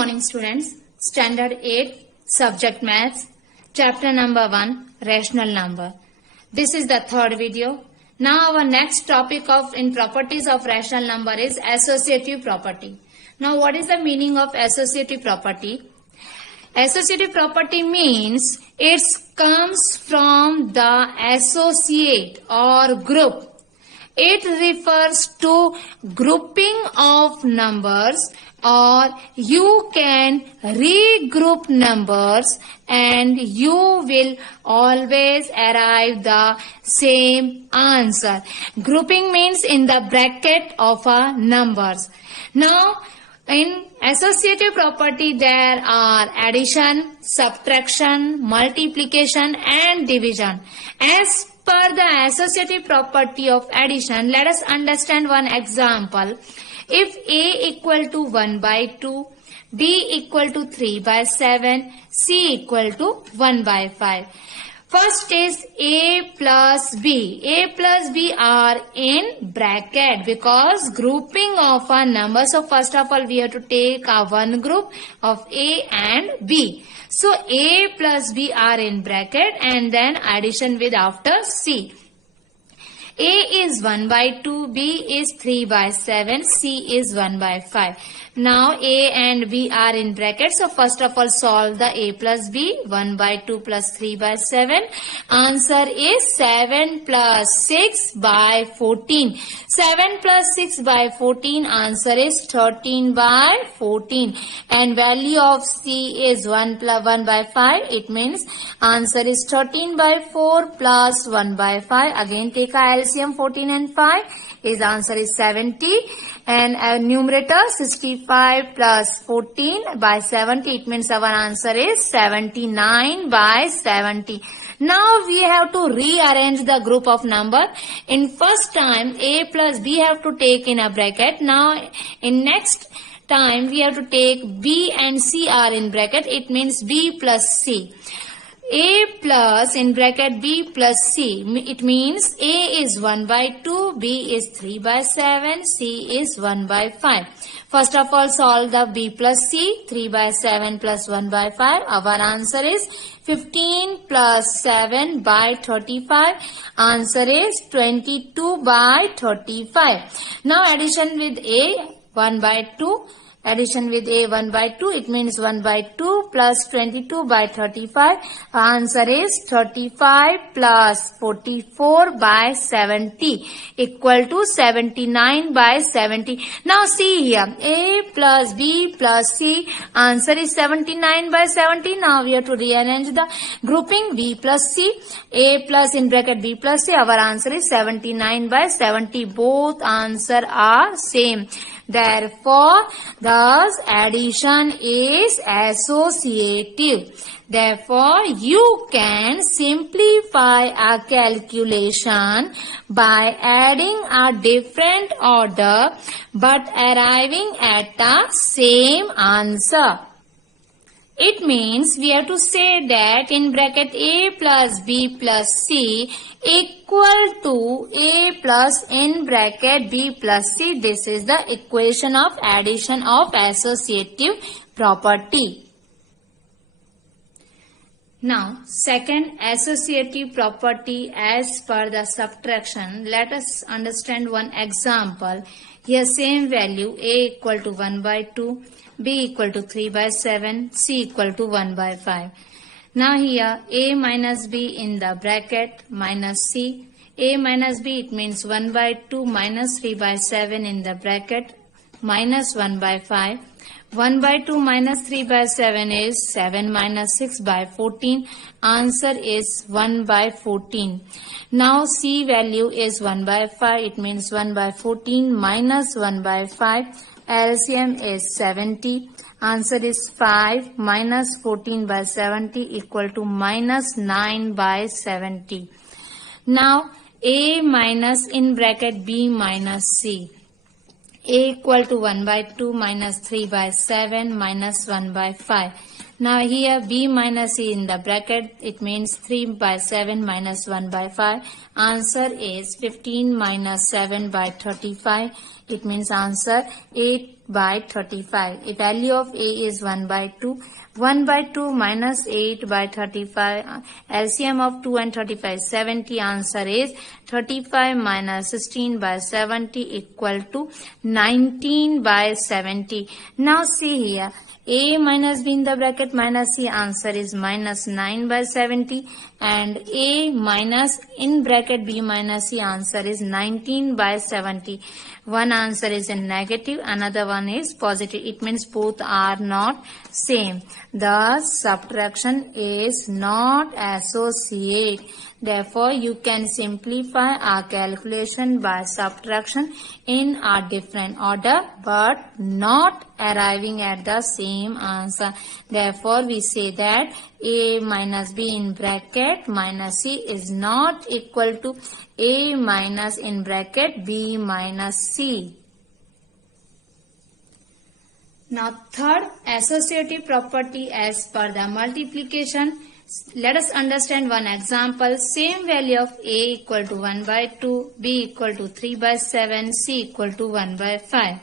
morning students. Standard 8 Subject Maths, Chapter number 1 Rational Number. This is the third video. Now our next topic in properties of rational number is associative property. Now what is the meaning of associative property? Associative property means it comes from the associate or group. It refers to grouping of numbers, or you can regroup numbers and you will always arrive the same answer. Grouping means in the bracket of numbers. Now in associative property there are addition, subtraction, multiplication and division. As per the associative property of addition, let us understand one example. If A equal to 1 by 2, B equal to 3 by 7, C equal to 1 by 5. First is A plus B. A plus B are in bracket because grouping of a number. So first of all we have to take a one group of A and B. So A plus B are in bracket and then addition with after C. A is 1 by 2, B is 3 by 7, C is 1 by 5. Now A and B are in brackets. So first of all solve the A plus B. 1 by 2 plus 3 by 7. Answer is 7 plus 6 by 14. 7 plus 6 by 14. Answer is 13 by 14. And value of C is 1 plus 1 by 5. It means answer is 13 by 4 plus 1 by 5. Again take a LCM 14 and 5. His answer is 70. And numerator 65 plus 14 by 70. It means our answer is 79 by 70. Now we have to rearrange the group of number. In first time A plus B have to take in a bracket. Now in next time we have to take B and C are in bracket. It means B plus C. A plus in bracket B plus C. It means A is 1 by 2, B is 3 by 7, C is 1 by 5. First of all solve the B plus C. 3 by 7 plus 1 by 5. Our answer is 15 plus 7 by 35. Answer is 22 by 35. Now addition with A 1 by 2. Addition with A 1 by 2. It means 1 by 2 plus 22 by 35. Answer is 35 plus 44 by 70 equal to 79 by 70. Now see here. A plus B plus C. Answer is 79 by 70. Now we have to rearrange the grouping. B plus C. A plus in bracket B plus C. Our answer is 79 by 70. Both answer are same. Therefore, thus addition is associative. Therefore, you can simplify a calculation by adding a different order but arriving at the same answer. It means we have to say that in bracket A plus B plus C equal to A plus in bracket B plus C. This is the equation of addition of associative property. Now, second associative property as per the subtraction. Let us understand one example. Here same value A equal to 1 by 2. B equal to 3 by 7, C equal to 1 by 5. Now here A minus B in the bracket minus C. A minus B it means 1 by 2 minus 3 by 7 in the bracket minus 1 by 5. 1 by 2 minus 3 by 7 is 7 minus 6 by 14. Answer is 1 by 14. Now C value is 1 by 5. It means 1 by 14 minus 1 by 5. LCM is 70. Answer is 5 minus 14 by 70 equal to minus 9 by 70. Now A minus in bracket B minus C. A equal to 1 by 2 minus 3 by 7 minus 1 by 5. Now here B minus C in the bracket, it means 3 by 7 minus 1 by 5. Answer is 15 minus 7 by 35. It means answer 8 by 35. A value of A is 1 by 2. 1 by 2 minus 8 by 35. LCM of 2 and 35 is 70. Answer is 35 minus 16 by 70 equal to 19 by 70. Now see here. A minus B in the bracket minus C, answer is minus 9 by 70, and A minus in bracket B minus C, answer is 19 by 70. One answer is in negative, another one is positive. It means both are not same. Thus subtraction is not associate. Therefore, you can simplify our calculation by subtraction in a different order but not arriving at the same answer. Therefore, we say that A minus B in bracket minus C is not equal to A minus in bracket B minus C. Now, third associative property as per the multiplication. Let us understand one example. Same value of A equal to 1 by 2, B equal to 3 by 7, C equal to 1 by 5.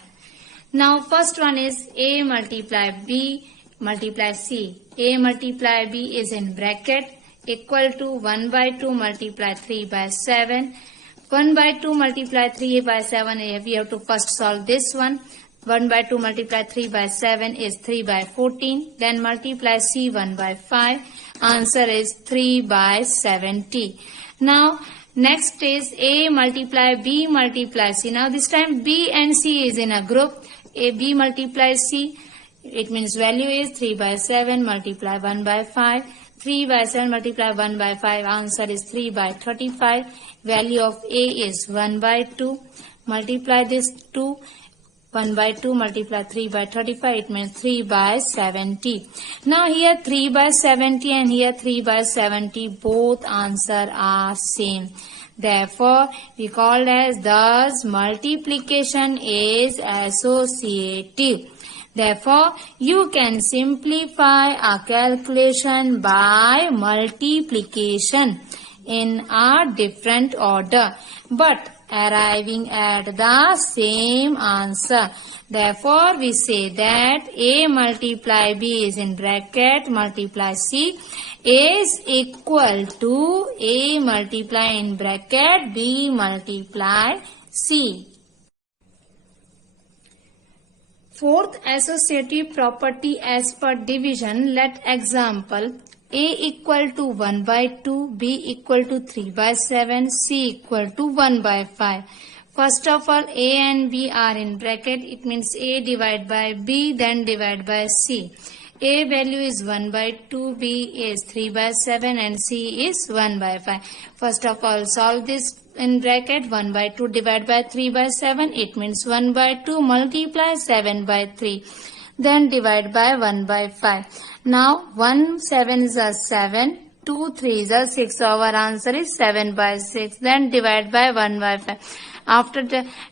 Now first one is A multiply B multiply C. A multiply B is in bracket equal to 1 by 2 multiply 3 by 7. 1 by 2 multiply 3 by 7, we have to first solve this one. 1 by 2 multiply 3 by 7 is 3 by 14. Then multiply C 1 by 5. Answer is 3 by 70. Now next is A multiply B multiply C. Now this time B and C is in a group. A B multiplies C. It means value is 3 by 7 multiply 1 by 5. 3 by 7 multiply 1 by 5. Answer is 3 by 35. Value of A is 1 by 2. Multiply this 2. 1 by 2 multiply 3 by 35, it means 3 by 70. Now here 3 by 70 and here 3 by 70, both answer are same. Therefore, we call as thus multiplication is associative. Therefore, you can simplify a calculation by multiplication in a different order, but arriving at the same answer. Therefore, we say that A multiply B is in bracket multiply C is equal to A multiply in bracket B multiply C. Fourth associative property as per division. Let example A equal to 1 by 2, B equal to 3 by 7, C equal to 1 by 5. First of all, A and B are in bracket. It means A divide by B, then divide by C. A value is 1 by 2, B is 3 by 7 and C is 1 by 5. First of all, solve this in bracket. 1 by 2 divide by 3 by 7. It means 1 by 2 multiply 7 by 3. Then divide by 1 by 5. Now 1 7 is a 7, 2 3 is a 6. So our answer is 7 by 6. Then divide by 1 by 5. After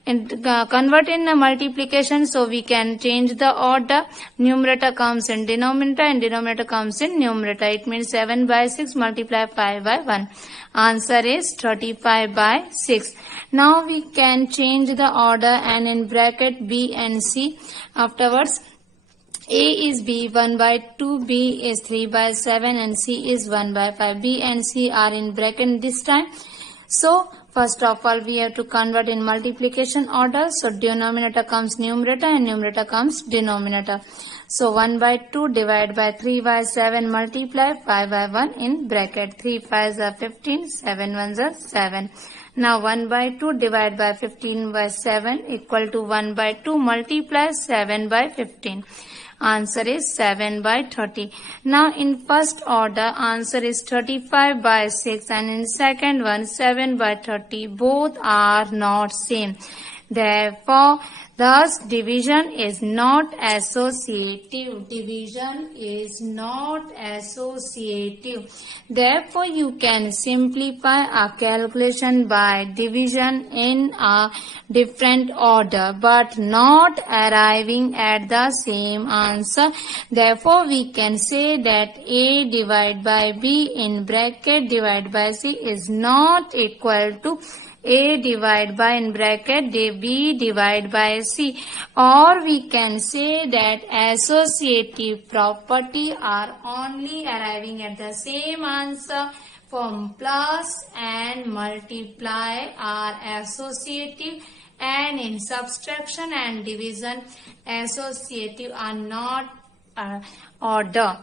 convert in a multiplication, so we can change the order. Numerator comes in denominator and denominator comes in numerator. It means 7 by 6 multiply 5 by 1. Answer is 35 by 6. Now we can change the order and in bracket B and C. Afterwards, A is B 1 by 2, B is 3 by 7 and C is 1 by 5. B and C are in bracket this time. So first of all, we have to convert in multiplication order. So denominator comes numerator and numerator comes denominator. So 1 by 2 divide by 3 by 7 multiply 5 by 1 in bracket. 3 5s are 15, 7 1s are 7. Now 1 by 2 divide by 15 by 7 equal to 1 by 2 multiply 7 by 15. Answer is 7 by 30. Now in first order, answer is 35 by 6 and in second one 7 by 30. Both are not same. Therefore, thus division is not associative. Division is not associative. Therefore, you can simplify a calculation by division in a different order but not arriving at the same answer. Therefore, we can say that A divided by B in bracket divided by C is not equal to A divided by in bracket B divided by C, or we can say that associative property are only arriving at the same answer. From plus and multiply are associative, and in subtraction and division associative are not order.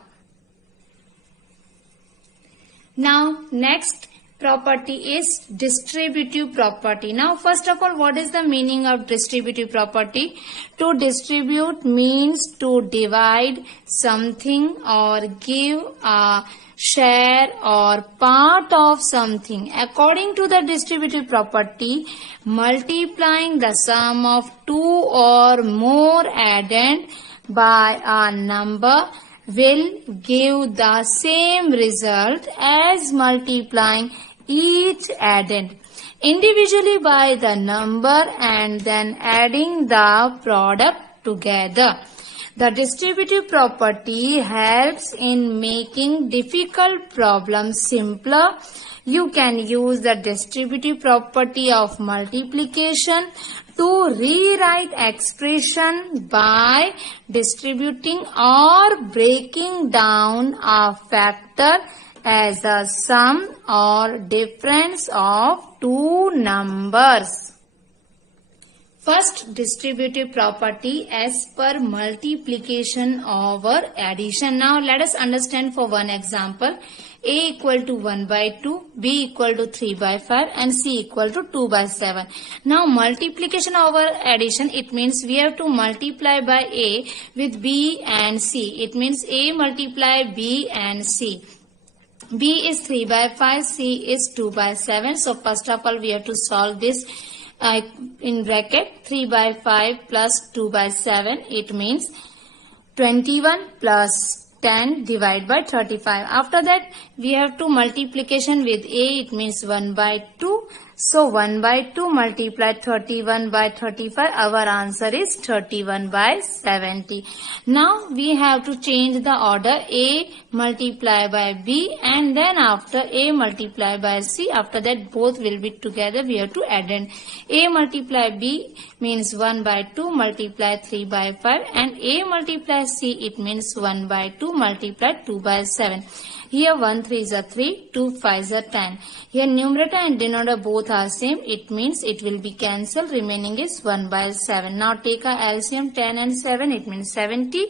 Now next property is distributive property. Now first of all, what is the meaning of distributive property? To distribute means to divide something or give a share or part of something. According to the distributive property, multiplying the sum of two or more addend by a number will give the same result as multiplying each addend individually by the number and then adding the product together. The distributive property helps in making difficult problems simpler. You can use the distributive property of multiplication to rewrite expression by distributing or breaking down a factor as a sum or difference of two numbers. First distributive property as per multiplication over addition. Now let us understand for one example. A equal to 1 by 2, B equal to 3 by 5 and C equal to 2 by 7. Now multiplication over addition, it means we have to multiply by A with B and C. It means A multiply B and C. B is 3 by 5, C is 2 by 7. So first of all we have to solve this in bracket 3 by 5 plus 2 by 7. It means 21 plus 10 divided by 35. After that we have to multiplication with A, it means 1 by 2. So 1 by 2 multiplied 31 by 35. Our answer is 31 by 70. Now we have to change the order. A multiply by B and then after A multiply by C. After that both will be together. We have to add in. A multiply B means 1 by 2 multiply 3 by 5 and A multiply C, it means 1 by 2 multiply 2 by 7. Here 1 3 is a 3, 2 5 is a 10. Here numerator and denominator both are same. It means it will be cancelled. Remaining is 1 by 7. Now take a LCM 10 and 7. It means 70.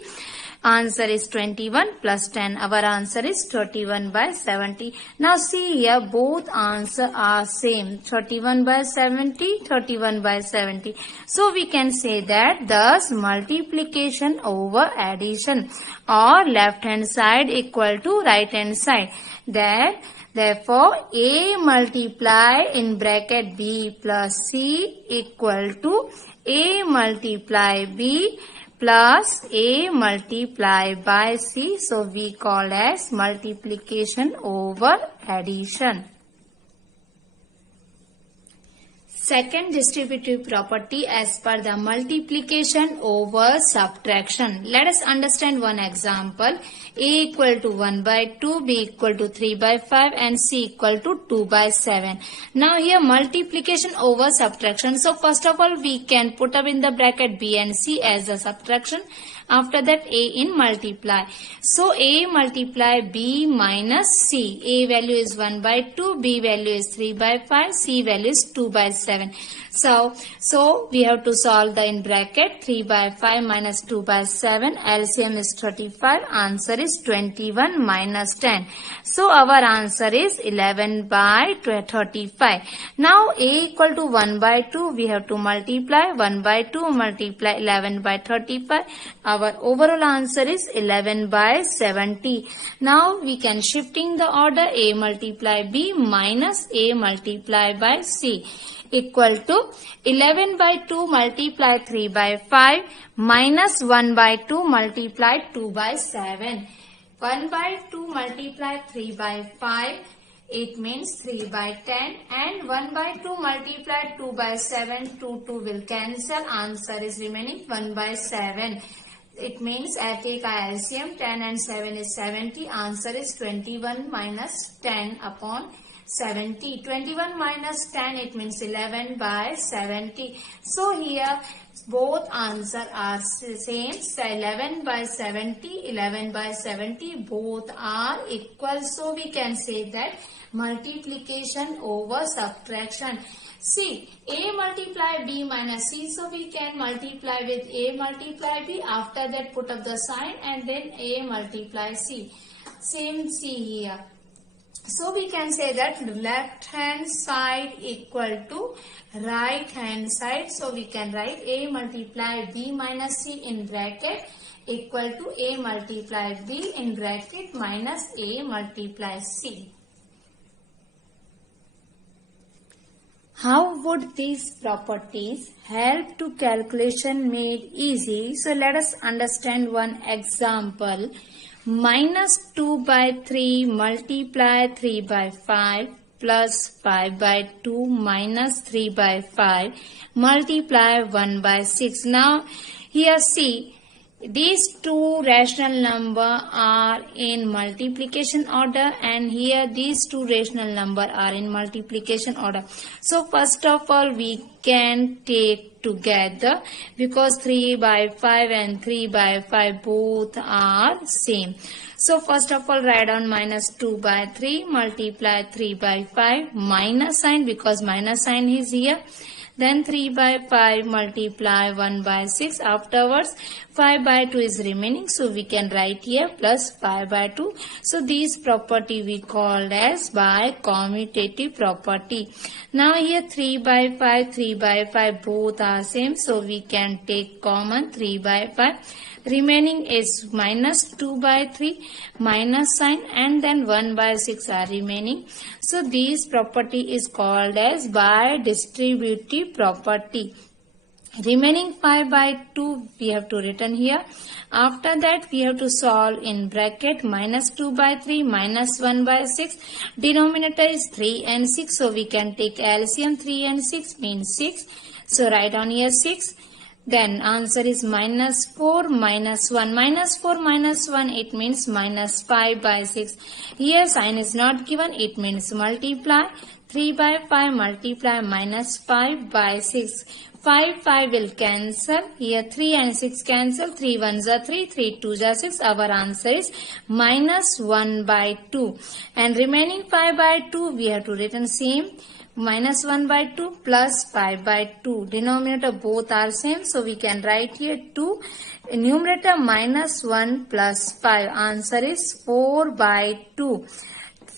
Answer is 21 plus 10. Our answer is 31 by 70. Now see here both answer are same. 31 by 70, 31 by 70. So we can say that thus multiplication over addition or left hand side equal to right hand side. Therefore A multiply in bracket B plus C equal to A multiply B plus A multiply by C. So we call as multiplication over addition. Second distributive property as per the multiplication over subtraction. Let us understand one example. A equal to 1 by 2, B equal to 3 by 5 and C equal to 2 by 7. Now here multiplication over subtraction. So first of all we can put up in the bracket B and C as a subtraction. After that A in multiply. So A multiply B minus C. A value is 1 by 2, B value is 3 by 5, C value is 2 by 7. So we have to solve the in bracket 3 by 5 minus 2 by 7. LCM is 35. Answer is 21 minus 10. So our answer is 11 by 35. Now A equal to 1 by 2. We have to multiply 1 by 2 multiply 11 by 35. Our overall answer is 11 by 70. Now we can shifting the order. A multiply B minus A multiply by C equal to 11 by 2 multiply 3 by 5 minus 1 by 2 multiply 2 by 7. 1 by 2 multiply 3 by 5, it means 3 by 10, and 1 by 2 multiply 2 by 7, 2 will cancel. Answer is remaining 1 by 7. It means I take LCM 10 and 7 is 70. Answer is 21 minus 10 upon 70. 21 minus 10, it means 11 by 70. So here both answer are same. So 11 by 70, 11 by 70, both are equal. So we can say that multiplication over subtraction. See, A multiply B minus C, so we can multiply with A multiply B. After that put up the sign and then A multiply C. Same C here. So we can say that left hand side equal to right hand side. So we can write A multiply B minus C in bracket equal to A multiply B in bracket minus A multiply C. How would these properties help to calculation made easy? So let us understand one example. Minus 2 by 3 multiply 3 by 5 plus 5 by 2 minus 3 by 5 multiply 1 by 6. Now here see, these two rational number are in multiplication order and here these two rational number are in multiplication order. So first of all we can take together because 3 by 5 and 3 by 5 both are same. So first of all write down minus 2 by 3 multiply 3 by 5 minus sign because minus sign is here. Then 3 by 5 multiply 1 by 6. Afterwards 5 by 2 is remaining. So we can write here plus 5 by 2. So this property we called as by commutative property. Now here 3 by 5 both are same. So we can take common 3 by 5. Remaining is minus 2 by 3 minus sign and then 1 by 6 are remaining. So this property is called as by distributive property. Remaining 5 by 2 we have to written here. After that we have to solve in bracket minus 2 by 3 minus 1 by 6. Denominator is 3 and 6. So we can take LCM. 3 and 6 means 6. So write down here 6. Then answer is minus 4 minus 1. Minus 4 minus 1 it means minus 5 by 6. Here sign is not given, it means multiply. 3 by 5 multiply minus 5 by 6. 5 will cancel. Here 3 and 6 cancel. 3 1s are 3, 3 2s are 6. Our answer is minus 1 by 2. And remaining 5 by 2 we have to written same. Minus 1 by 2 plus 5 by 2. Denominator both are same. So we can write here 2. Numerator minus 1 plus 5. Answer is 4 by 2.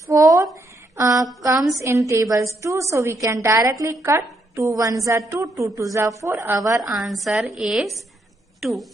4 comes in tables 2. So we can directly cut. 2 1s are 2, 2 2s are 4. Our answer is 2.